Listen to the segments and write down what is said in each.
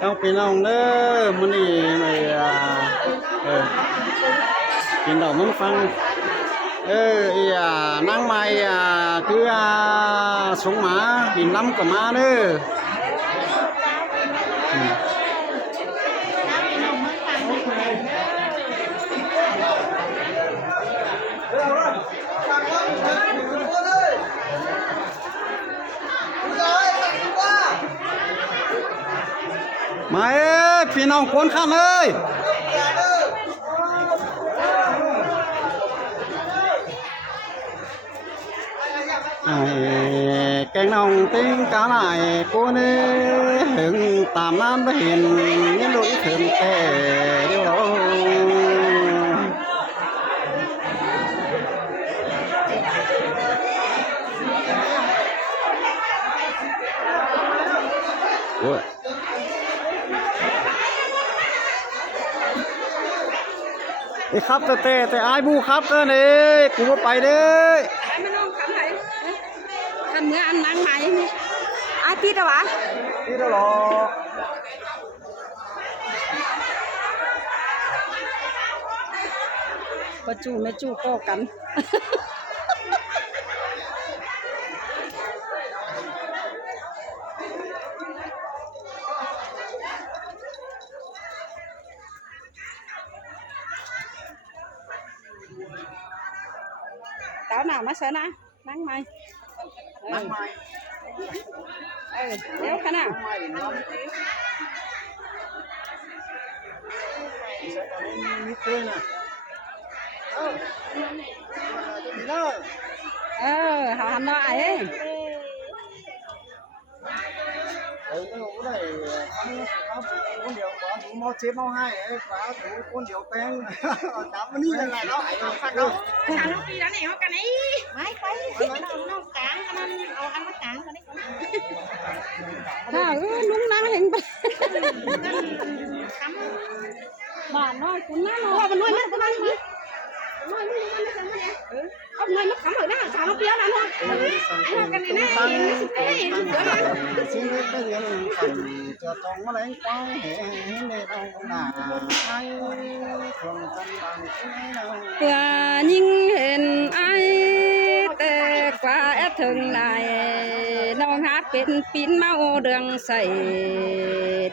เอาพี่น้องเด้อมื้อนี้ไม่กินดอกมึงฟังนางไม้คือสงหมาบินล้ำกับมาเด้อมาพี่น้องคนข้ามเลยแกงน้องติ้งกาไหนกูนี่ถึงตามน้ำไปเห็นนี่ลุยถึงแต่เดียวโอ้ยไอ้ครับแต่ไอ้บูครับเออเนี่ยกูว่าไปเด้อไม่น้องทำไหนทำเนื้ออันนั้นไหมอาทิตย์เหรอที่ตลอดปะจูไม่จูก็กันตาวหนามาเสนะนั่งไหมนั่งไหมเดี๋ยวขนาดhọ hành nó ấy cái này con điều có đủ mau chế mau hai ấy có đủ con điều quen tám mươi như này đó phạt đâu sao nó đi đó này họ cái này mấy cái nó cản anh ăn nó cản cái đấy đúng nắng hình mà nó cũng nó nuôi mất cái bánh nuôi ông nuôi mất cắm rồi đó sao nó béo lắm không anh cái này này xin cái gì cho con nó lấy quá hiện đây đâu cũng là ai thường chân bằng nhưng hiện ai tệ quá thường này nó hát bên pin mau đường xảy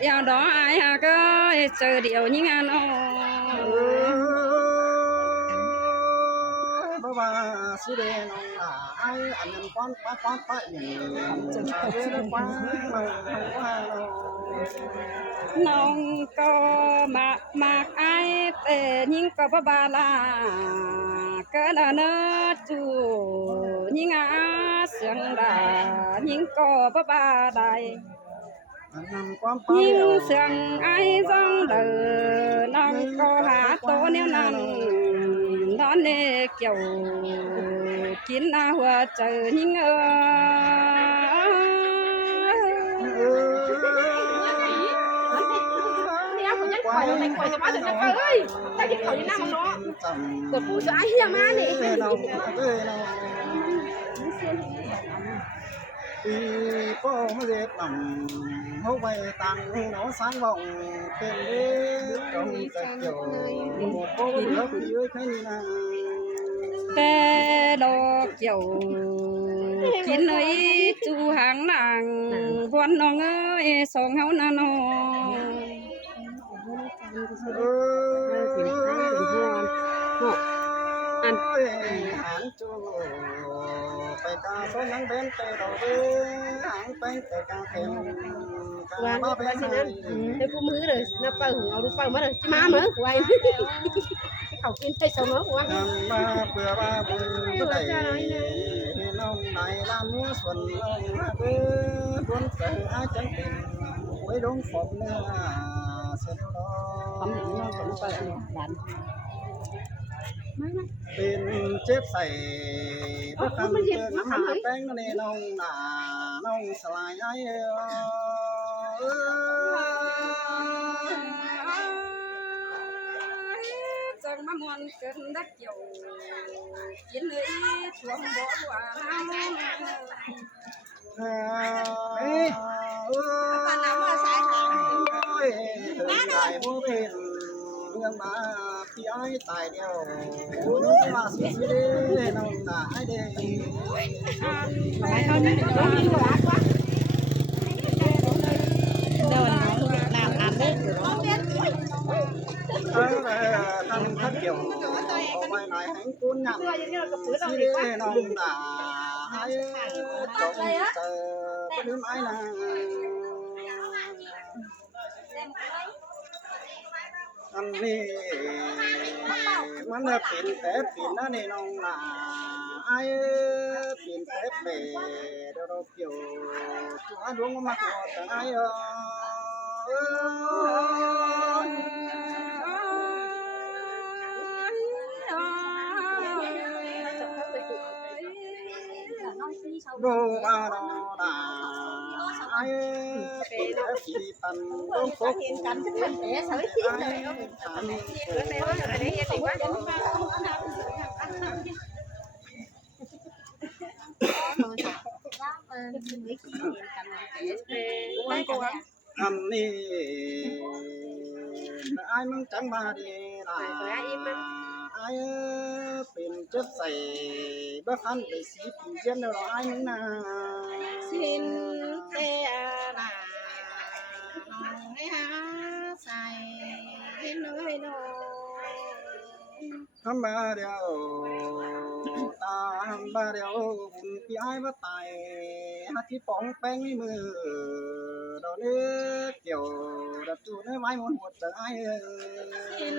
đeo đó ai có chờ điều nhưng anh bà sư đề nó là ai anh em con quá nông có mạc ai tệ nhưng có bà là cái là nó chủ nhưng sương đà nhưng có bà đại nhưng sương ai dòng đời nông có hạ tố nếu nông nó nè kiểu kín na hoa trời nhưng quay cho má được nó ơi ta chỉ khẩu như nam nó của phụ giãi nhà má này thì có mấy dệt bằng hấu bay tăng nó sáng vọng tên đế trong kiểu một cô đứa dưới thế này tê đo kiểu chín ấy chú hàng nàng vốn nó ơi song hấu na nó ăn hàng chú phải ca số nắng bên tây đầu bên hàng bên tây ca thêm vâng bác xin ăn em cũng mứ rồi nó bao ngầu đúng bao mất rồi má mớ của anh khẩu kim tây sầu mớ của anh ba bữa ba bữa đầy nông này làm múa xuân cứ buồn cười ai chẳng tình với đống phật nữa sẽ đó tấm hình nó cũng phải đạn tiền chép xài bất khăn nắm hạ bánh nó nè nông là nông xài ai chẳng mà muốn cơn đất chiều chiến lũy xuống bỏ quả con nắm mà sai hả thường đại vô bên hương mà khi ai tài điều mà xí xí đi nông nải đi phải con đâu làm ăn đấy thằng thất kiểu có bài này hành cuốn nhầm xí đi nông nải trộm tờ có đứa mãi là anh điมันเปลี่ยนแต่เปลี่ยนนั่นเองน้องนาไอ้เปลี่ยนแต่เปลี่ยนเราเกี่ยวชัวดวงมาหัวแต่ไอ้โดมาโดนาไอ้เปลี่ยนแต่สีปันโดนโคกินกันจะทันแต่สวยที่ไหนอันนี้อันนี้ไอ้มึงจังมาดีนะไอ้เป็นเจ็บใส่บ้าคันไปสีผีเย็นแล้วไอ้มึงนะสินเตะนะไอ้ฮะใส่น้อยน้อยทำมาเดียวตามมาเดียวหุ่นพี่ไอ้มาตายฮักที่ป้องแป้งในมือดอกเล็กเกี่ยวดับจูดไม้มนหมดใจสิน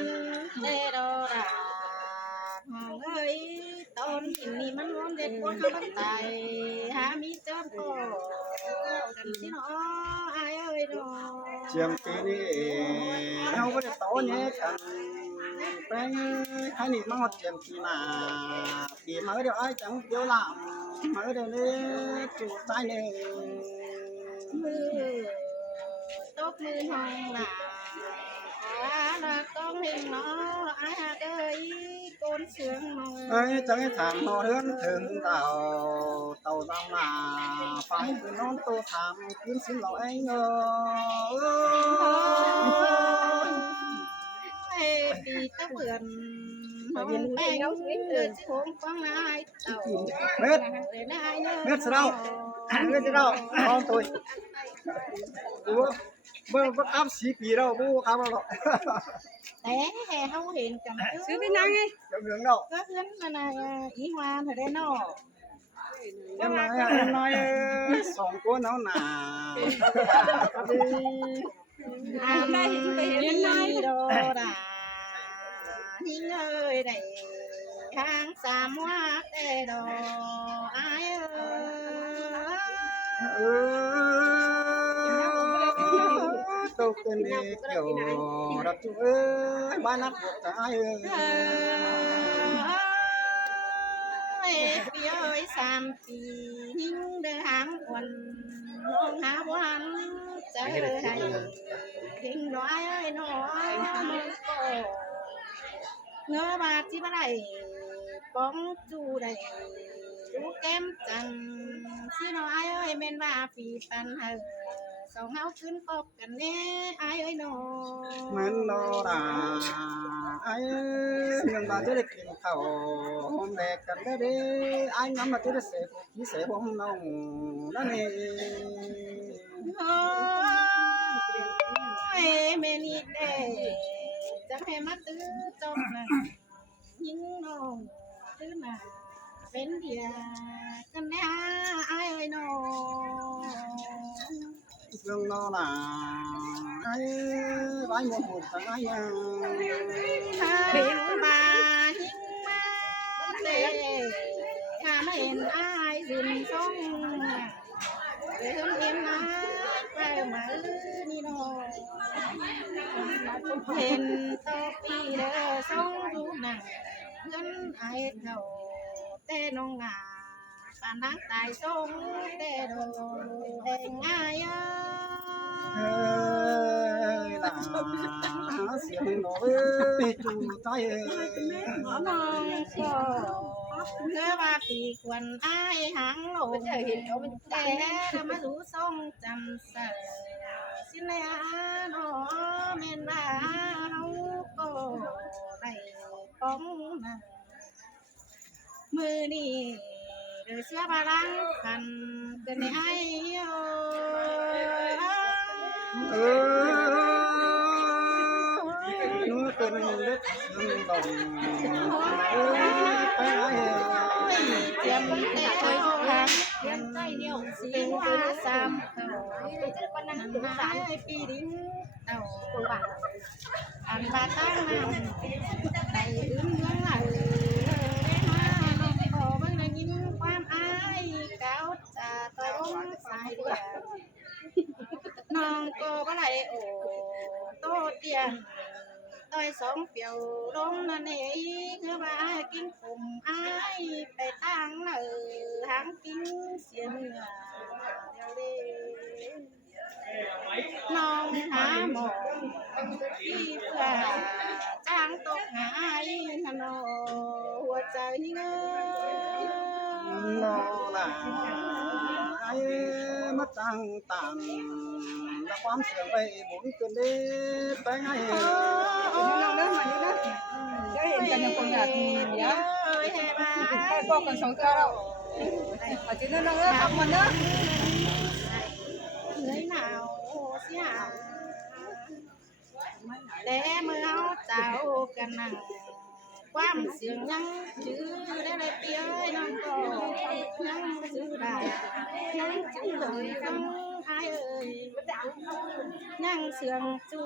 เตะดอกราเอ้ยตอนหินนี่มันร้อนเด็ดปวดเขาตายหามีเจ้าพ่อกันสิเนาะไอ้เอ้ยดอกเชียงปีนี้เอาไปต่อเนี่ยกันแป้งให้นี่มาหดเชียงปีนาปีมาเดี๋ยวไอ้จังเดี๋ยวลามมาเดี๋ยวนี้จูดใจเนี่ยมือตบมือห้องหนาlà con hiền nó ai hạt ơi con sướng mong ơi chẳng thằng nó hướng thường tàu tàu tàu mà phải từ non tô thảm kiếm xin lỗi anh ơi đi tao vườn hồng bèn xuống quăng lại tàu biết biết sao đâu biết sao đâu con tôi bữa bắt áp xí kỳ đâu bố áp đâu té hè không hiện cầmซื้อไปนั่งไง cầm đường đâu có hướng mà này ý hoa thời đây nó em nói sòng của nó nà đây hiện nay đồ đà những ơi đầy tháng xàm hoa tê đồ ai tôi tên đi kiểu đặt chú ơi ba nát một trái ơi ơi xàm thì những đứa hàng quần long há quan chơi hay kinh nói ơi nói cổ ngơ bà chỉ bắt này bóng chu đầy chú kem chẳng xin nói ơi men bà phì pan hờ song áoขึ้นกบกันแน่ไอ้เอ้ยโน มันโนราไอ้เรื่องบาจะได้กินข้าวหอมแดกกันได้ดิไอ้น้ำมาจะได้เสพที่เสพหอมน้องนั่นเอง โอ้ยเมนี่เด้จังให้มาตื้อจบนะยิงน้องตื้อมาเป็นเดียกันแน่ไอ้เอ้ยโน dương nó là ai bái một một thằng ai nha hiện mà hiên ma lệ hà nó hiện ai dìm sông để hướng yên má phải mà đi nó hiện to pi đỡ sông du nặng ngân ai đầu tê nông ngà bạn đang tại sông tê đồ hẹn ai là xiềng nổi chu tay mong เมื่อว่าปีควรอายหางโลงแต่แล้วมารู้ทรงจำใส่สิแลหนอแม่นว่าเฮาก็ได้ป้องนั่นมือนี่เดือเสื้อพลังพันเกินให้โย เออหนูเป็นเล็กดงไปไหน เตรียมแต่ทางเตรียมใจเดียวสีว่าสามเต่านันนายปีดิ้งเต่าอันบาตั้งน้ำไต่อื่นเมืองไหลได้มาน้องขอเบิ่งได้ยินความอายเก่าจากตะลงสายเดียวน้องก็บ่ไหลโอโตเตียนต้อยสองเปียวลงนั่นเองคือว่ากินขมอายไปตั้งเนื้อหางกินเสียเนื้อเดี๋ยวนี้น้องหาหมอที่เพื่อจ้างตกหายนนอหัวใจเงื นอละไอ้มาตั้งตันและความเสียงไปบุญเกินได้ไปไง น้องเด้อมานี่นะเดี๋ยวเห็นกันในคนอยากมีเดี๋ยวไปบอกกัน2เทื่อแล้วอาทิตย์นั้นน้องเด้อทำมันเด้อ เหนื่อยหนาวเสียแต่เมื่อเอาเจ้ากันนั่งความเสียงยังจื้อได้เลยเปียน้องก็ยังจื้อได้ยังจื้อเลยยังอายเอ่ยยังเสียงจู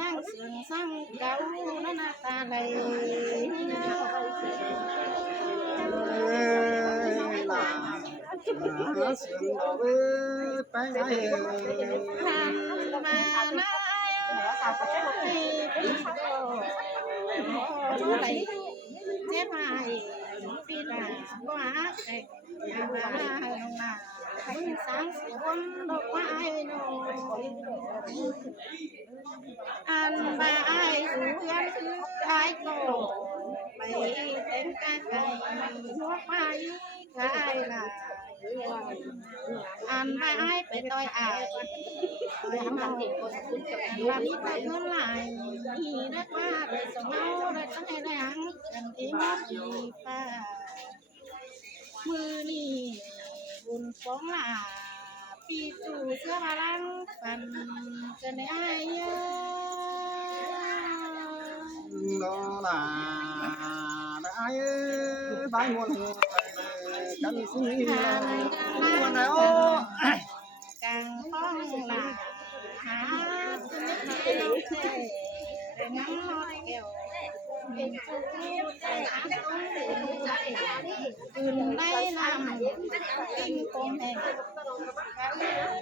ยังเสียงสั่งเก่าหน้าตาเลย ล่ะเสียงเราไปไง ผ่านมาหน้าสาวก็จะบอกให้พี่ก็ช่วยเจ็บหายปีหน้าว่าไอ้ยาบ้าลงมาให้สร้างเสียคนดอกไม้โน่อันบ้าไอ้สูงยันคือไอ้ก็ไปเต็มกายไก่หัวไปกายล่ะอันบ้าไอ้ไปต่อยไอ้วันนี้ไปเงินไหลได้ว่าได้สมเอาได้ตั้งให้แรงกันที่มดอีฟ้ามือนี่บุญฟ้องลาปีจู่เสื้อพลังปันจะได้เยอะ นอละไอ้ใบมวนกันสิวันไหนโอ้ กลางฟ้องลาหาตัวเล็กเดียวเท่เป็นน้ำน้อยแก้วเป็นผู้ใจอาต้องอื่นได้ลำกินโกงแห่ง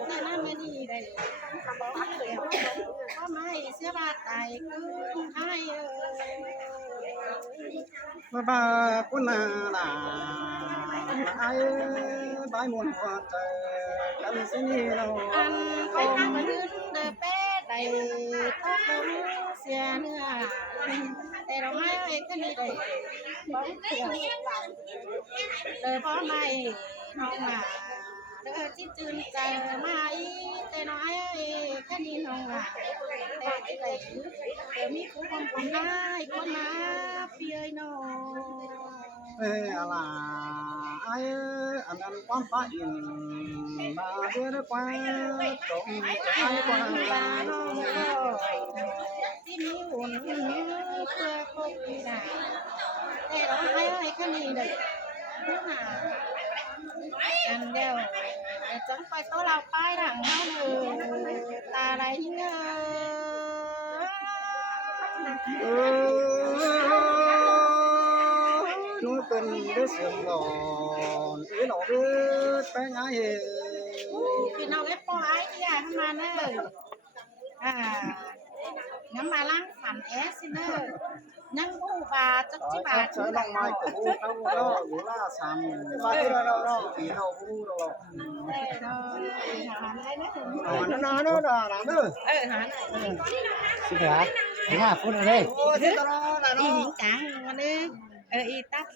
แต่นั่นไม่ดีได้ก็ไม่เสียบาทตายคืนให้ bà cô na là ai bãi muôn hoa trời cầm xin đi đâu อันไปทางพื้นเดินเป๊ะได้ทอดลงเสียเนื้อแต่เราไม่ไอ้ก็นี่ได้บ้องเถื่อนเลยเพราะไม่น้องมาเดินจิ้มจืนใจมาอีแต่น้อยแค่นี้น้องมาแต่ที่ไหนเดี๋ยวมีผู้คนได้คนมาเปียน้อง ê là ai anh quan phá in bà đưa nó qua trộm ai qua บ้านน้องที่มีหุ่นเพื่อคบปีหน้าแต่เราให้แค่นี้เลยผู้หากันเดียวจังไปโต๊ะเราป้ายหลังเฮาเลยตาอะไรเงย nó cần cái sườn lòn cái lò biết bé ngay พี่น้องเอฟโปไลท์ที่อยากมาเนอะน้ำมาล้างฝันแอสซิเนอร์ยังบูบาจักจิบา chắc chắn lòng mai của bố không đó bố là sàm ba cái đó thì đâu bố đâu หาได้นะถึง nó là làm nữa หาหน่อย สิครับ5 phút rồi đây. ô thế tao nó là อี nó หญิงจังมาเด้ออีตัด